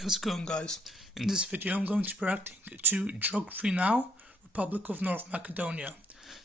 How's it going, guys? In this video I'm going to be reacting to Geography Now, Republic of North Macedonia.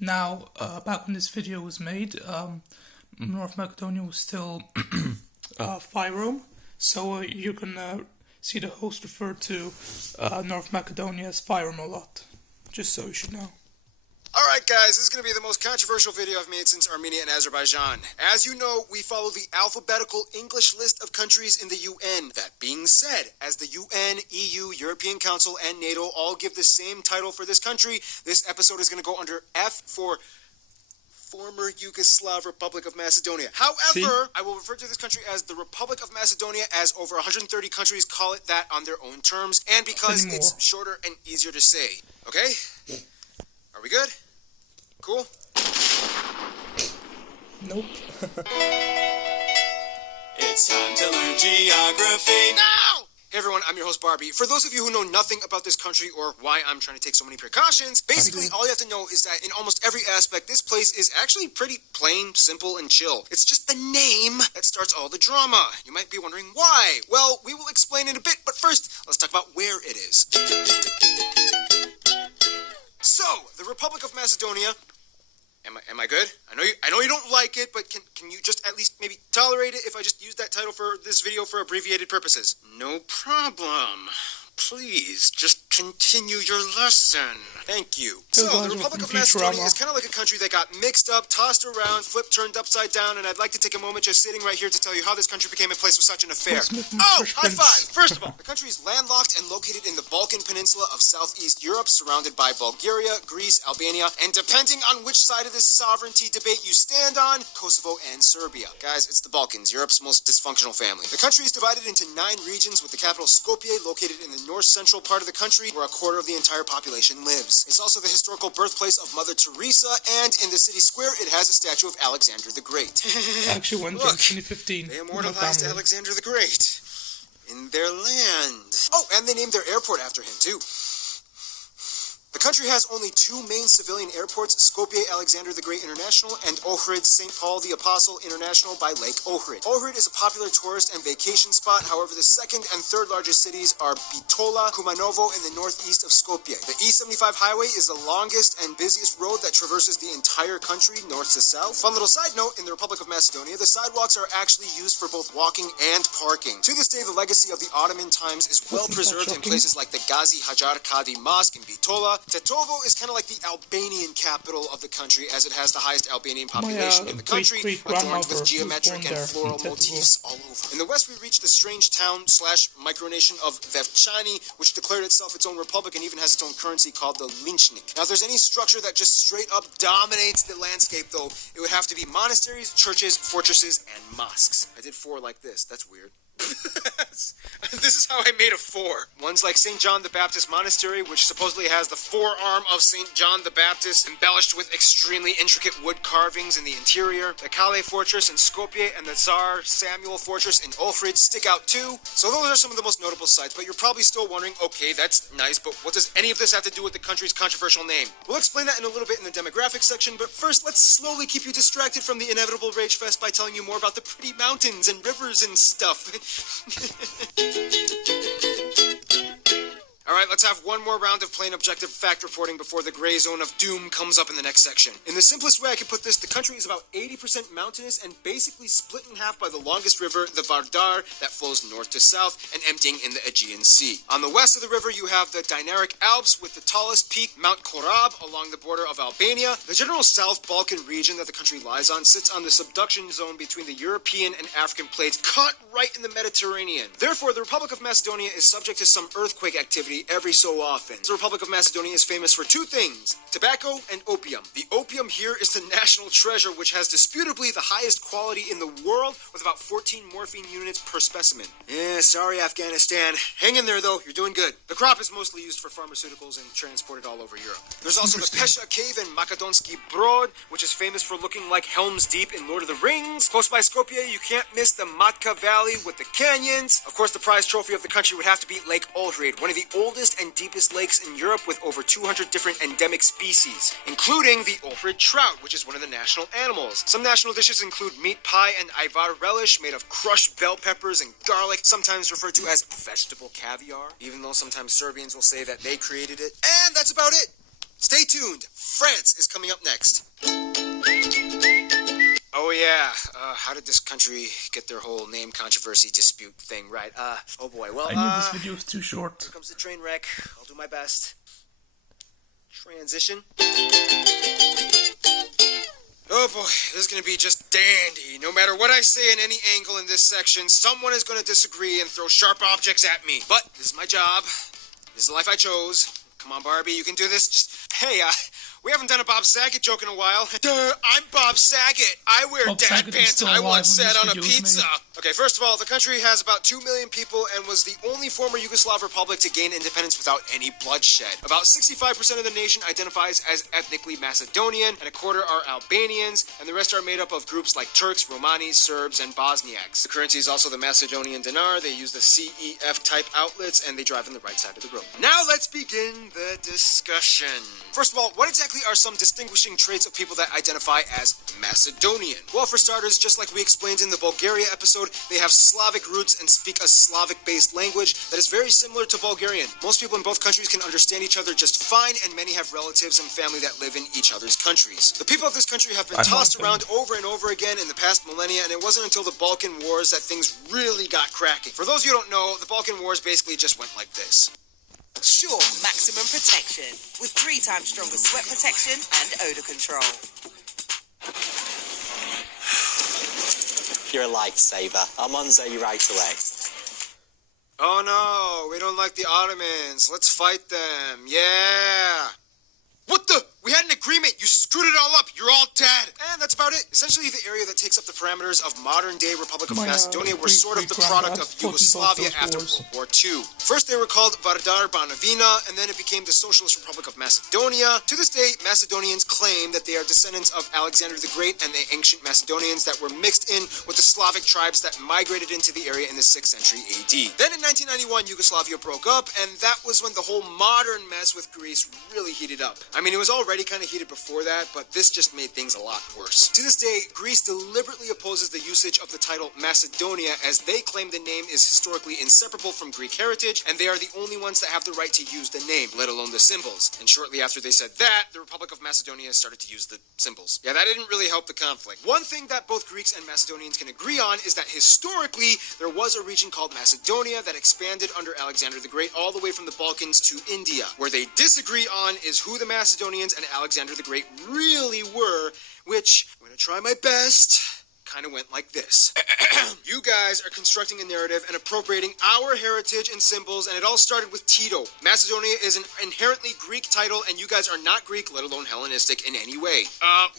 Now, back when this video was made, North Macedonia was still Fyrom, so you can see the host refer to North Macedonia as Fyrom a lot, just so you should know. Alright guys, this is going to be the most controversial video I've made since Armenia and Azerbaijan. As you know, we follow the alphabetical English list of countries in the UN. That being said, as the UN, EU, European Council, and NATO all give the same title for this country, this episode is going to go under F for Former Yugoslav Republic of Macedonia. However, I will refer to this country as the Republic of Macedonia, as over 130 countries call it that on their own terms, and because it's shorter and easier to say. Okay? Are we good? Cool? Nope. It's time to learn geography now! Hey everyone, I'm your host Barbie. For those of you who know nothing about this country or why I'm trying to take so many precautions, basically all you have to know is that in almost every aspect, this place is actually pretty plain, simple, and chill. It's just the name that starts all the drama. You might be wondering why. Well, we will explain in a bit, but first, let's talk about where it is. So, the Republic of Macedonia. Am I good? I know you don't like it, but can you just at least maybe tolerate it if I just use that title for this video for abbreviated purposes? No problem. Please, just continue your lesson. Thank you. So, the Republic of Macedonia is kind of like a country that got mixed up, tossed around, flipped, turned upside down, and I'd like to take a moment just sitting right here to tell you how this country became a place with such an affair. Oh, high five! First of all, the country is landlocked and located in the Balkan Peninsula of Southeast Europe, surrounded by Bulgaria, Greece, Albania, and depending on which side of this sovereignty debate you stand on, Kosovo and Serbia. Guys, it's the Balkans, Europe's most dysfunctional family. The country is divided into 9 regions, with the capital Skopje located in the north-central part of the country, where a quarter of the entire population lives. It's also the historical birthplace of Mother Teresa, and in the city square, it has a statue of Alexander the Great. I actually went there in 2015. They immortalized Alexander the Great in their land. Oh, and they named their airport after him, too. The country has only 2 main civilian airports, Skopje Alexander the Great International and Ohrid St. Paul the Apostle International by Lake Ohrid. Ohrid is a popular tourist and vacation spot, however the second and third largest cities are Bitola, Kumanovo in the northeast of Skopje. The E75 highway is the longest and busiest road that traverses the entire country, north to south. Fun little side note, in the Republic of Macedonia, the sidewalks are actually used for both walking and parking. To this day, the legacy of the Ottoman times is well preserved in places like the Gazi Hajar Kadi Mosque in Bitola. Tetovo is kind of like the Albanian capital of the country, as it has the highest Albanian population in the country, adorned with geometric and floral motifs all over. In the west, we reach the strange town/micronation of Vevchani, which declared itself its own republic and even has its own currency called the Linchnik. Now, if there's any structure that just straight up dominates the landscape, though, it would have to be monasteries, churches, fortresses, and mosques. I did 4 like this. That's weird. This is how I made a 4. One's like St. John the Baptist Monastery, which supposedly has the forearm of St. John the Baptist, embellished with extremely intricate wood carvings in the interior. The Kale Fortress in Skopje and the Tsar Samuel Fortress in Ohrid stick out too. So those are some of the most notable sites, but you're probably still wondering, okay, that's nice, but what does any of this have to do with the country's controversial name? We'll explain that in a little bit in the demographics section, but first, let's slowly keep you distracted from the inevitable rage fest by telling you more about the pretty mountains and rivers and stuff. Alright, let's have one more round of plain objective fact reporting before the gray zone of doom comes up in the next section. In the simplest way I can put this, the country is about 80% mountainous and basically split in half by the longest river, the Vardar, that flows north to south and emptying in the Aegean Sea. On the west of the river, you have the Dinaric Alps with the tallest peak, Mount Korab, along the border of Albania. The general South Balkan region that the country lies on sits on the subduction zone between the European and African plates, cut right in the Mediterranean. Therefore, the Republic of Macedonia is subject to some earthquake activity every so often. The Republic of Macedonia is famous for 2 things: tobacco and opium. The opium here is the national treasure, which has disputably the highest quality in the world, with about 14 morphine units per specimen. Yeah, sorry Afghanistan. Hang in there though, you're doing good. The crop is mostly used for pharmaceuticals and transported all over Europe. There's also the Pesha Cave in Makedonski Brod, which is famous for looking like Helm's Deep in Lord of the Rings. Close by Skopje, you can't miss the Matka Valley with the canyons. Of course, the prize trophy of the country would have to be Lake Ohrid, one of the oldest and and deepest lakes in Europe with over 200 different endemic species, including the Ulfrid trout, which is one of the national animals. Some national dishes include meat pie and Ivar relish made of crushed bell peppers and garlic, sometimes referred to as vegetable caviar, even though sometimes Serbians will say that they created it. And that's about it. Stay tuned. France is coming up next. Oh yeah, how did this country get their whole name controversy dispute thing right? Oh boy, well, I knew this video was too short. Here comes the train wreck. I'll do my best. Transition. Oh boy, this is gonna be just dandy. No matter what I say in any angle in this section, someone is gonna disagree and throw sharp objects at me. But this is my job. This is the life I chose. Come on, Barbie, you can do this. Just, hey, we haven't done a Bob Saget joke in a while. Duh, I'm Bob Saget. I wear Bob dad Saget pants and I once sat on a pizza. Okay, first of all, the country has about 2 million people and was the only former Yugoslav republic to gain independence without any bloodshed. About 65% of the nation identifies as ethnically Macedonian, and a quarter are Albanians, and the rest are made up of groups like Turks, Romanis, Serbs, and Bosniaks. The currency is also the Macedonian dinar. They use the CEF type outlets, and they drive on the right side of the road. Now let's begin the discussion. First of all, what exactly are some distinguishing traits of people that identify as Macedonian? Well, for starters, just like we explained in the Bulgaria episode, they have Slavic roots and speak a Slavic-based language that is very similar to Bulgarian. Most people in both countries can understand each other just fine, and many have relatives and family that live in each other's countries. The people of this country have been tossed around over and over again in the past millennia, and it wasn't until the Balkan Wars that things really got cracking. For those of you who don't know, the Balkan Wars basically just went like this. Sure, maximum protection, with 3 times stronger sweat protection and odor control. You're a lifesaver. I'm on Zoe right away. Oh no, we don't like the Ottomans. Let's fight them. Yeah. What the? We had an agreement. You screwed it all up. You're all dead. And that's about it. Essentially, the area that takes up the parameters of modern-day Republic of Macedonia were sort of the product of Yugoslavia after World War II. First, they were called Vardar Banovina, and then it became the Socialist Republic of Macedonia. To this day, Macedonians claim that they are descendants of Alexander the Great and the ancient Macedonians that were mixed in with the Slavic tribes that migrated into the area in the 6th century AD. Then in 1991, Yugoslavia broke up, and that was when the whole modern mess with Greece really heated up. I mean, it was already kind of heated before that, but this just made things a lot worse. To this day, Greece deliberately opposes the usage of the title Macedonia, as they claim the name is historically inseparable from Greek heritage, and they are the only ones that have the right to use the name, let alone the symbols. And shortly after they said that, the Republic of Macedonia started to use the symbols. Yeah, that didn't really help the conflict. One thing that both Greeks and Macedonians can agree on is that historically, there was a region called Macedonia that expanded under Alexander the Great all the way from the Balkans to India. Where they disagree on is who the Macedonians and Alexander the Great really were, which, I'm going to try my best, kind of went like this. You guys are constructing a narrative and appropriating our heritage and symbols, and it all started with Tito. Macedonia is an inherently Greek title, and you guys are not Greek, let alone Hellenistic in any way.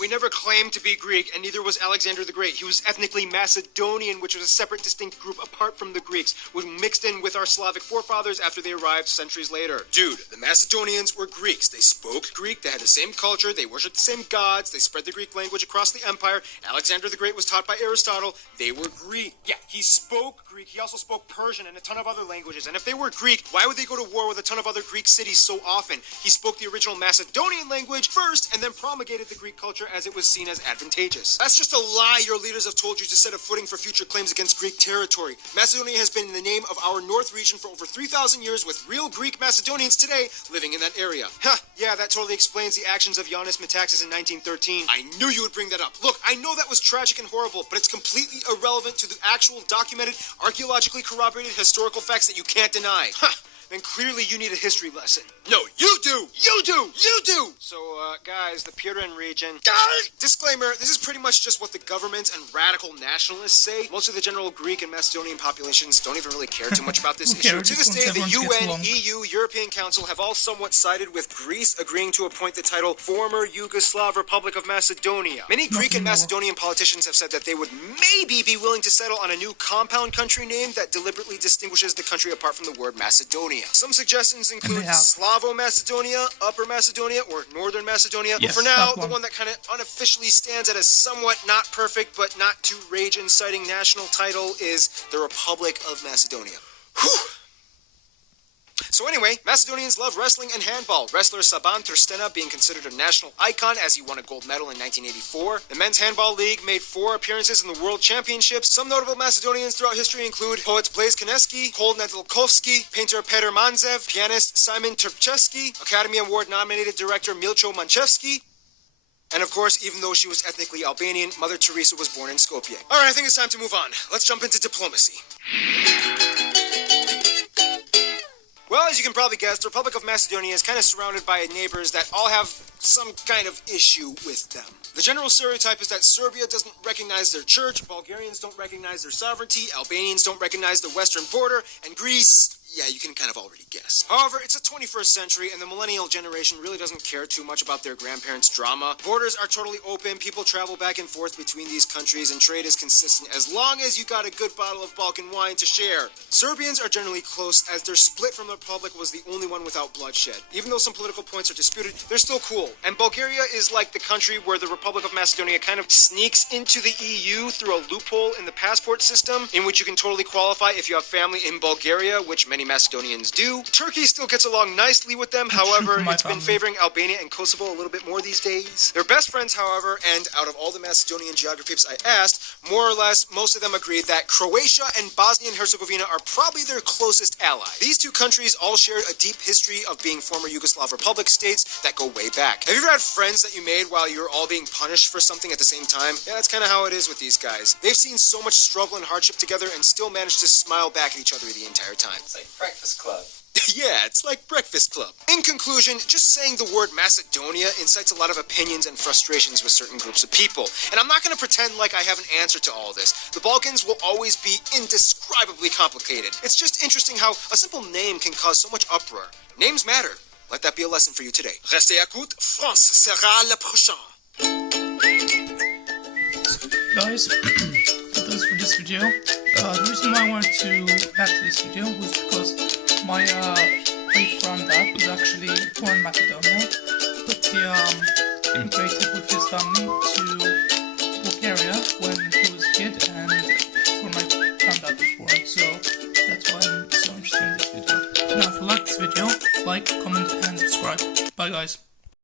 We never claimed to be Greek, and neither was Alexander the Great. He was ethnically Macedonian, which was a separate, distinct group apart from the Greeks, who mixed in with our Slavic forefathers after they arrived centuries later. Dude, the Macedonians were Greeks. They spoke Greek, they had the same culture, they worshipped the same gods, they spread the Greek language across the empire. Alexander the Great was taught by Aristotle. They were Greek. Yeah, he spoke Greek. He also spoke Persian and a ton of other languages. And if they were Greek, why would they go to war with a ton of other Greek cities so often? He spoke the original Macedonian language first and then promulgated the Greek culture as it was seen as advantageous. That's just a lie your leaders have told you to set a footing for future claims against Greek territory. Macedonia has been in the name of our North region for over 3,000 years, with real Greek Macedonians today living in that area. Yeah, that totally explains the actions of Ioannis Metaxas in 1913. I knew you would bring that up. Look, I know that was tragic and horrible, but it's completely irrelevant to the actual documented, archaeologically corroborated historical facts that you can't deny. Then clearly you need a history lesson. No, you do! You do! You do! So, guys, the Pirin region... Disclaimer, this is pretty much just what the government and radical nationalists say. Most of the general Greek and Macedonian populations don't even really care too much about this issue. To this day, the UN, EU, European Council have all somewhat sided with Greece, agreeing to appoint the title Former Yugoslav Republic of Macedonia. Many Greek and Macedonian politicians have said that they would maybe be willing to settle on a new compound country name that deliberately distinguishes the country apart from the word Macedonia. Some suggestions include Slavo-Macedonia, Upper Macedonia, or Northern Macedonia. Yes, but for now, the one that kind of unofficially stands at a somewhat not perfect but not too rage-inciting national title is the Republic of Macedonia. Whew. So Anyway, Macedonians love wrestling and handball. Wrestler Saban Trstena being considered a national icon as he won a gold medal in 1984. The Men's Handball League made 4 appearances in the World Championships. Some notable Macedonians throughout history include poet Blaise Koneski, Kol Nedeljkovski, painter Peter Manzev, pianist Simon Trpčevski, Academy Award-nominated director Milcho Manchevski, and of course, even though she was ethnically Albanian, Mother Teresa was born in Skopje. Alright, I think it's time to move on. Let's jump into diplomacy. Well, as you can probably guess, the Republic of Macedonia is kind of surrounded by neighbors that all have some kind of issue with them. The general stereotype is that Serbia doesn't recognize their church, Bulgarians don't recognize their sovereignty, Albanians don't recognize the western border, and Greece, yeah, you can kind of already guess. However, it's the 21st century, and the millennial generation really doesn't care too much about their grandparents' drama. Borders are totally open, people travel back and forth between these countries, and trade is consistent as long as you got a good bottle of Balkan wine to share. Serbians are generally close, as their split from the Republic was the only one without bloodshed. Even though some political points are disputed, they're still cool. And Bulgaria is like the country where the Republic of Macedonia kind of sneaks into the EU through a loophole in the passport system, in which you can totally qualify if you have family in Bulgaria, which many Macedonians do. Turkey still gets along nicely with them, however, it's been favoring Albania and Kosovo a little bit more these days. They're best friends, however, and out of all the Macedonian geographies I asked, more or less, most of them agreed that Croatia and Bosnia and Herzegovina are probably their closest ally. These two countries all shared a deep history of being former Yugoslav republic states that go way back. Have you ever had friends that you made while you were all being punished for something at the same time? Yeah, that's kind of how it is with these guys. They've seen so much struggle and hardship together and still managed to smile back at each other the entire time. It's like Breakfast Club. Yeah, it's like Breakfast Club. In conclusion, just saying the word Macedonia incites a lot of opinions and frustrations with certain groups of people. And I'm not going to pretend like I have an answer to all this. The Balkans will always be indescribably complicated. It's just interesting how a simple name can cause so much uproar. Names matter. Let that be a lesson for you today. Restez à l'écoute, France sera le prochain. Guys, that was for this video. The reason why I wanted to react to this video was because my great granddad was actually born in Macedonia, but he immigrated with his family to Bulgaria when he was a kid, and that's where my granddad was born, so that's why I'm so interested in this video. Now if you like this video, like, comment and subscribe. Bye guys.